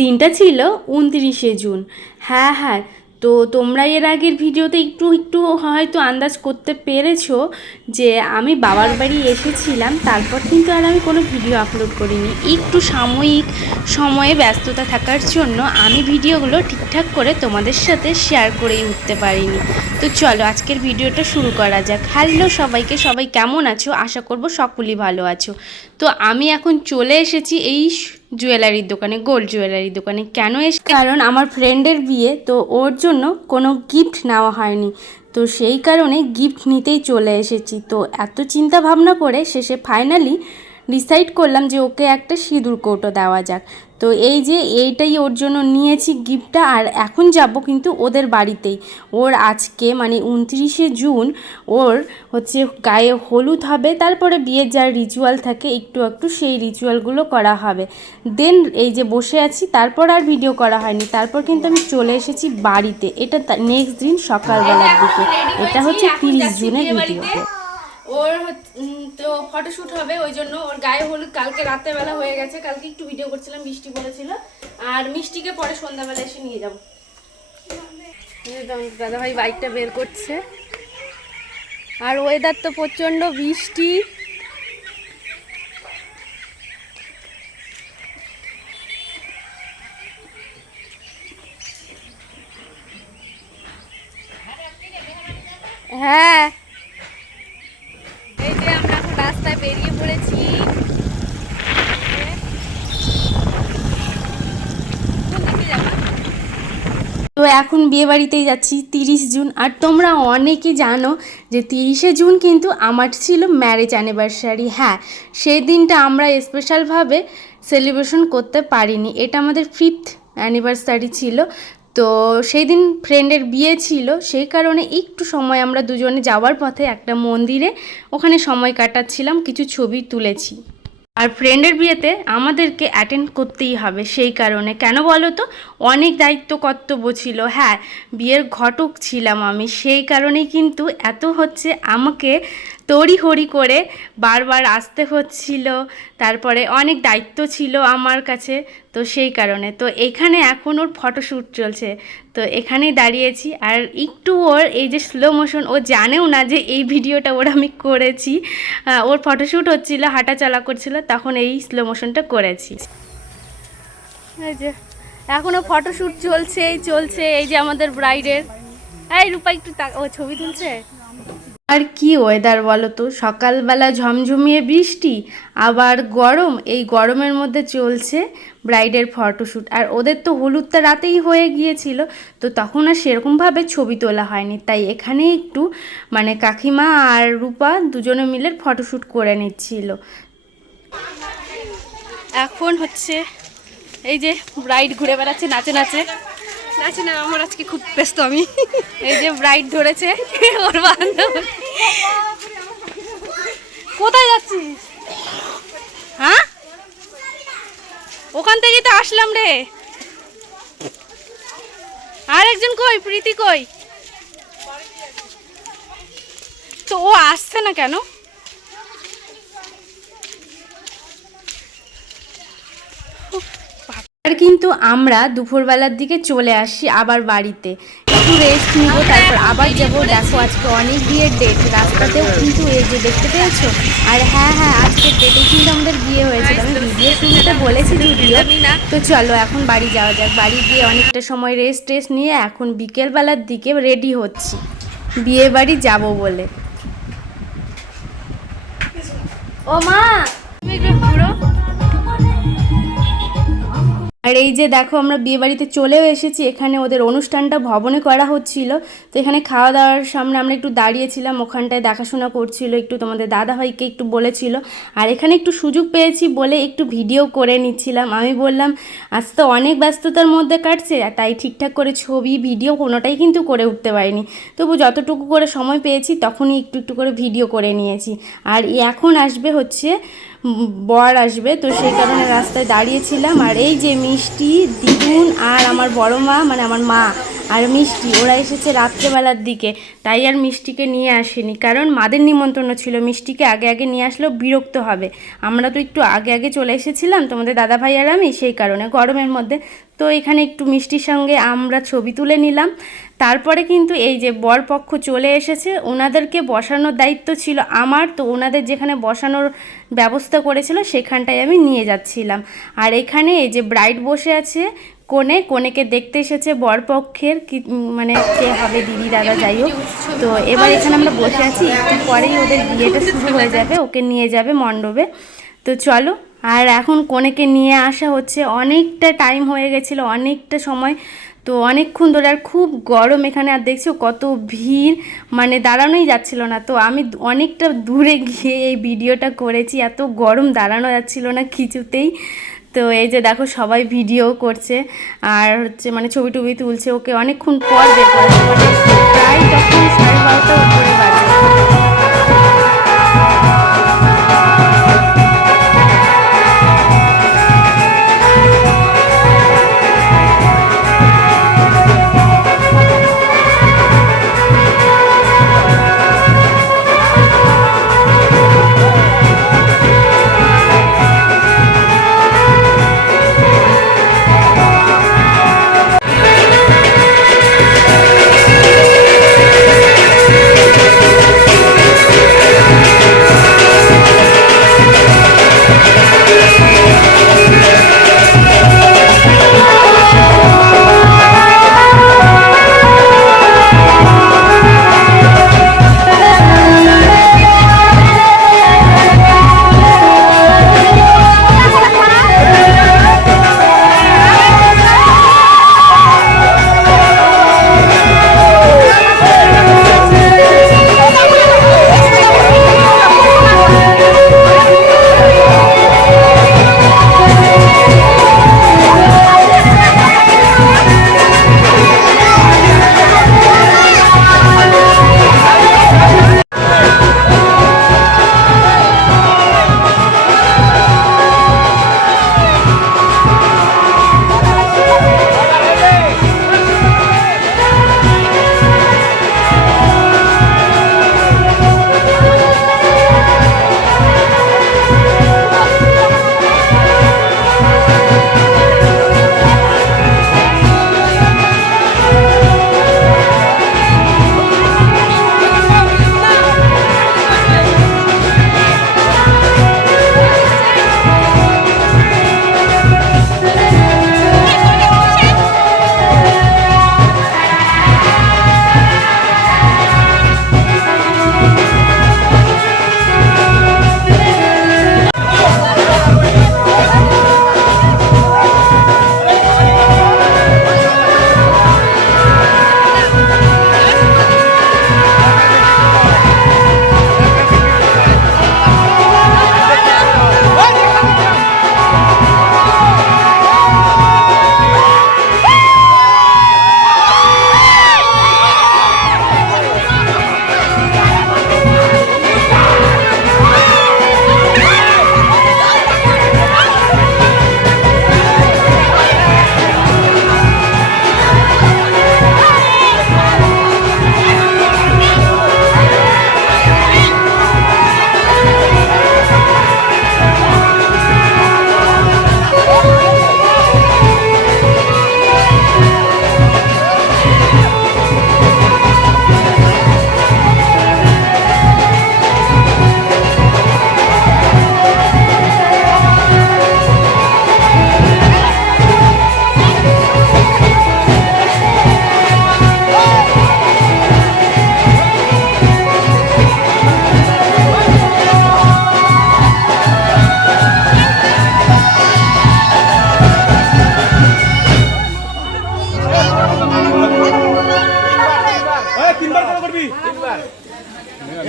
দিনটা ছিল উনত্রিশে জুন। হ্যাঁ হ্যাঁ তো তোমরা এর আগের ভিডিওতে একটু একটু হয়তো আন্দাজ করতে পেরেছ যে আমি বাবার বাড়ি এসেছিলাম, তারপর কিন্তু আর আমি কোনো ভিডিও আপলোড করিনি। একটু সাময়িক সময়ে ব্যস্ততা থাকার জন্য আমি ভিডিওগুলো ঠিকঠাক করে তোমাদের সাথে শেয়ার করেই উঠতে পারিনি। তো চলো, আজকের ভিডিওটা শুরু করা যাক। হ্যালো সবাইকে, সবাই কেমন আছো? আশা করব সকলেই ভালো আছো। তো আমি এখন চলে এসেছি এই জুয়েলারির দোকানে, গোল্ড জুয়েলারির দোকানে। কেন এসে কারণ আমার ফ্রেন্ডের বিয়ে, তো ওর জন্য কোনো গিফট নেওয়া হয়নি। তো সেই কারণে গিফট নিতেই চলে এসেছি। তো এত চিন্তা ভাবনা করে শেষে ফাইনালি ডিসাইড করলাম যে ওকে একটা সিঁদুর কৌটো দেওয়া যাক। তো এই যে এইটাই ওর জন্য নিয়েছি গিফটটা আর এখন যাব কিন্তু ওদের বাড়িতেই। ওর আজকে মানে উনত্রিশে জুন, ওর হচ্ছে গায়ে হলুদ হবে, তারপরে বিয়ের যার রিচুয়াল থাকে, একটু একটু সেই রিচুয়ালগুলো করা হবে। দেন এই যে বসে আছি, তারপর আর ভিডিও করা হয়নি। তারপর কিন্তু আমি চলে এসেছি বাড়িতে। এটা নেক্সট দিন সকালবেলার দিকে। এটা হচ্ছে তিরিশ জুনের ভিডিও ওর তো ফটোশ্যুট হবে, ওই জন্য ওর গায়ে হলুদ কালকে রাতের বেলা হয়ে গেছে। কালকে একটু ভিডিও করছিলাম বৃষ্টি পড়েছিল আর মিষ্টিকে পরে সন্ধ্যাবেলা এসে নিয়ে যাব। দাদা ভাই বাইকটা বের করছে। আর ওয়েদার তো প্রচণ্ড বৃষ্টি। হ্যাঁ এই যে আমরা এখন রাস্তায় বেরিয়ে পড়েছি। তো এখন বিয়ে বাড়িতেই যাচ্ছি, তিরিশ জুন। আর তোমরা অনেকেই জানো যে তিরিশে জুন কিন্তু আমার ছিল ম্যারেজ অ্যানিভার্সারি হ্যাঁ সেই দিনটা আমরা স্পেশালভাবে সেলিব্রেশন করতে পারিনি। এটা আমাদের ফিফথ অ্যানিভার্সারি ছিল। তো সেই দিন ফ্রেন্ডের বিয়ে ছিল, সেই কারণে একটু সময় আমরা দুজনে যাওয়ার পথে একটা মন্দিরে ওখানে সময় কাটাচ্ছিলাম, কিছু ছবি তুলেছি। আর ফ্রেন্ডের বিয়েতে আমাদেরকে অ্যাটেন্ড করতেই হবে সেই কারণে। কেন বলো তো? অনেক দায়িত্ব কর্তব্য ছিল। হ্যাঁ বিয়ের ঘটক ছিলাম আমি। সেই কারণেই কিন্তু এত হচ্ছে আমাকে তড়িহড়ি করে বারবার আসতে হচ্ছিল। তারপরে অনেক দায়িত্ব ছিল আমার কাছে তো সেই কারণে। তো এখানে এখন ওর ফটোশ্যুট চলছে। তো এখানেই দাঁড়িয়েছি। আর একটু ওর এই যে স্লো মোশন ও জানেও না যে এই ভিডিওটা ওর আমি করেছি। ওর ফটোশ্যুট হচ্ছিল হাঁটা চলা করছিল, তখন এই স্লো মোশনটা করেছি। এই যে এখনও ফটোশ্যুট চলছে চলছে। এই যে আমাদের ব্রাইডের এই রূপা, একটু ও ছবি তুলছে? আর কি ওয়েদার বলো তো? সকালবেলা ঝমঝমিয়ে বৃষ্টি, আবার গরম। এই গরমের মধ্যে চলছে ব্রাইডের ফটোশ্যুট আর ওদের তো হলুদটা রাতেই হয়ে গিয়েছিল, তো তখন আর সেরকমভাবে ছবি তোলা হয়নি। তাই এখানে একটু মানে কাকিমা আর রূপা দুজনে মিলে ফটোশ্যুট করে নিচ্ছিল। এখন হচ্ছে এই যে ব্রাইড ঘুরে বেড়াচ্ছে, নাচে নাচে। নাচে না, আমার আজকে খুব ব্যস্ত আমি। এই যে ব্রাইড ধরেছে ওর বান্ধব। কোথায় যাচ্ছিস? হ্যাঁ? ওখান থেকেই তো আসলাম রে। আর একজন কই? প্রীতি কই? তো ও আসছে না কেন আর কিন্তু আমরা দুপুরবেলার দিকে চলে আসি আবার বাড়িতে। একটু রেস্ট নিব, তারপর আবার যাব। দেখো আজকে অনেক বিয়ের ডেট রাস্তাতেও কিন্তু এই যে দেখতে পেয়েছ? আর হ্যাঁ হ্যাঁ আজকের ডেটে কিন্তু আমাদের বিয়ে হয়েছে। আমি ভিডিও শুরুতে বলেছি যদিও তো চলো এখন বাড়ি যাওয়া যাক। বাড়ি গিয়ে অনেকটা সময় রেস্ট টেস্ট নিয়ে এখন বিকেলবেলার দিকে রেডি হচ্ছি। বিয়ে বাড়ি যাব বলে। ও মা! আর এই যে দেখো, আমরা বিয়ে বাড়িতে চলেও এসেছি। এখানে ওদের অনুষ্ঠানটা ভবনে করা হচ্ছিল। তো এখানে খাওয়া দাওয়ার সামনে আমরা একটু দাঁড়িয়েছিলাম। ওখানটায় দেখাশোনা করছিল একটু তোমাদের দাদাভাইকে একটু বলেছিল। আর এখানে একটু সুযোগ পেয়েছি বলে একটু ভিডিও করে নিচ্ছিলাম। আমি বললাম, আজ তো অনেক ব্যস্ততার মধ্যে কাটছে। তাই ঠিকঠাক করে ছবি, ভিডিও কোনোটাই কিন্তু করে উঠতে পারিনি। তবু যতটুকু করে সময় পেয়েছি, তখনই একটু একটু করে ভিডিও করে নিয়েছি। আর এখন আসবে হচ্ছে বর আসবে, তো সেই কারণে রাস্তায় দাঁড়িয়েছিলাম। আর এই যে মিষ্টি, দ্বিগুণ আর আমার বড় মা মানে আমার মা আর মিষ্টি, ওরা এসেছে রাত্রেবেলার দিকে। তাই আর মিষ্টিকে নিয়ে আসেনি, কারণ মাদের নিমন্ত্রণ ছিল। মিষ্টিকে আগে আগে নিয়ে আসলেও বিরক্ত হবে। আমরা তো একটু আগে আগে চলে এসেছিলাম, তোমাদের দাদা ভাই আর আমি, সেই কারণে গরমের মধ্যে। তো এখানে একটু মিষ্টির সঙ্গে আমরা ছবি তুলে নিলাম। তারপরে কিন্তু এই যে বরপক্ষ চলে এসেছে, ওনাদেরকে বসানোর দায়িত্ব ছিল আমার। তো ওনাদের যেখানে বসানোর ব্যবস্থা করেছিল, সেখানটায় আমি নিয়ে যাচ্ছিলাম। আর এখানে এই যে ব্রাইড বসে আছে কোণে, কোণেকে দেখতে এসেছে বরপক্ষের কি মানে কে হবে দিদি, দাদা, যাই হোক। তো এবার এখানে আমরা বসে আছি, একটু পরেই ওদের বিয়েটা শুরু হয়ে যাবে, ওকে নিয়ে যাবে মণ্ডপে। তো চলো, আর এখন কোণেকে নিয়ে আসা হচ্ছে, অনেকটা টাইম হয়ে গেছিল, অনেকটা সময় তো অনেকক্ষণ ধরে আর খুব গরম এখানে, আর দেখছ কত ভিড় মানে দাঁড়ানোই যাচ্ছিল না। তো আমি অনেকটা দূরে গিয়ে এই ভিডিওটা করেছি, এত গরম দাঁড়ানো যাচ্ছিল না কিছুতেই। তো এই যে দেখো সবাই ভিডিও করছে, আর হচ্ছে মানে ছবি টবি তুলছে। ওকে অনেকক্ষণ পর বের প্রায় তখন সাড়ে বারোটা উপরে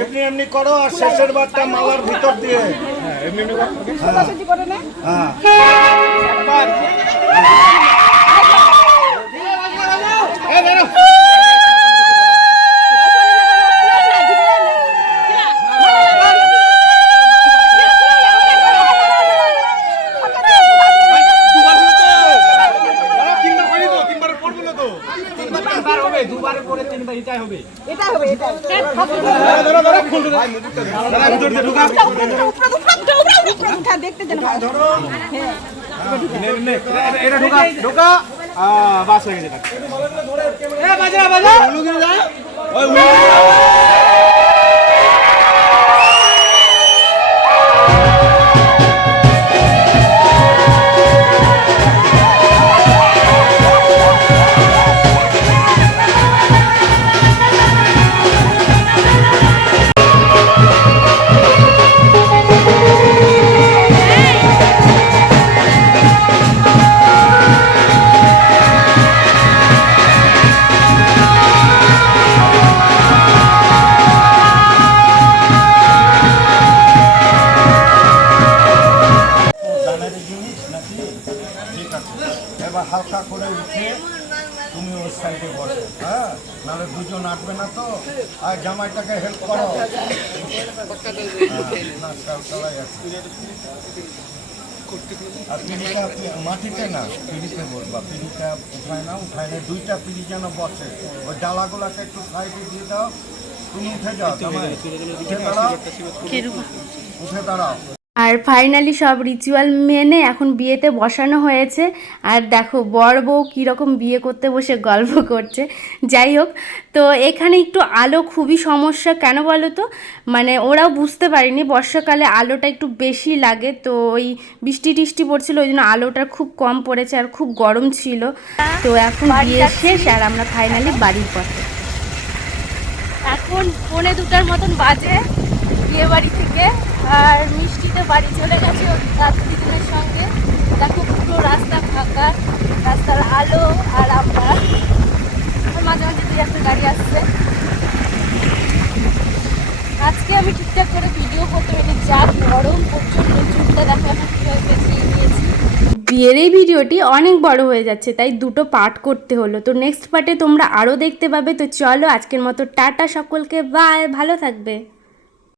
এমনি এমনি করো আর শেষের বারটা মালার ভিতর দিয়ে। হ্যাঁ কিন্তু এটাই ওই জামাইটাকে হেল্প করো। পিড়িটা মাটিতে না পিড়িতে বসবা পিড়িটা উঠায় না উঠায় না দুইটা পিড়ি যেন বসে। ওই ডালাগুলাকে একটু সাইডে দিয়ে দাও তুমি উঠে যাও উঠে দাঁড়াও। উঠে দাঁড়াও। আর ফাইনালি সব রিচুয়াল মেনে এখন বিয়েতে বসানো হয়েছে। আর দেখো বর বউ কীরকম বিয়ে করতে বসে গল্প করছে। যাই হোক তো এখানে একটু আলো খুবই সমস্যা কেন বলো তো? মানে ওরাও বুঝতে পারেনি বর্ষাকালে আলোটা একটু বেশি লাগে। তো ওই বৃষ্টি টিষ্টি পড়ছিল ওই জন্য আলোটা খুব কম পড়েছে আর খুব গরম ছিল। তো এখন বিয়ে শেষ আর আমরা ফাইনালি বাড়ির পথে। এখন পৌনে দুটার মতন বাজে। বিয়ে বাড়ি থেকে, আর মিষ্টিতে বাড়ি চলে গেছে ওর রাত্রি সঙ্গে। দেখো পুরো রাস্তা ফাঁকা, রাস্তার আলো আর আমরা মাঝে মাঝে দুই একটা গাড়ি আসছে। আজকে আমি ঠিকঠাক করে ভিডিও করতে পারিনি, যা গরম প্রচণ্ড চুলটা, দেখো এখন কীভাবে পেঁচিয়ে দিয়েছি বিয়ের এই ভিডিওটি অনেক বড় হয়ে যাচ্ছে, তাই দুটো পার্ট করতে হলো। তো নেক্সট পার্টে তোমরা আরও দেখতে পাবে। তো চলো আজকের মতো টাটা সকলকে বাই ভালো থাকবে।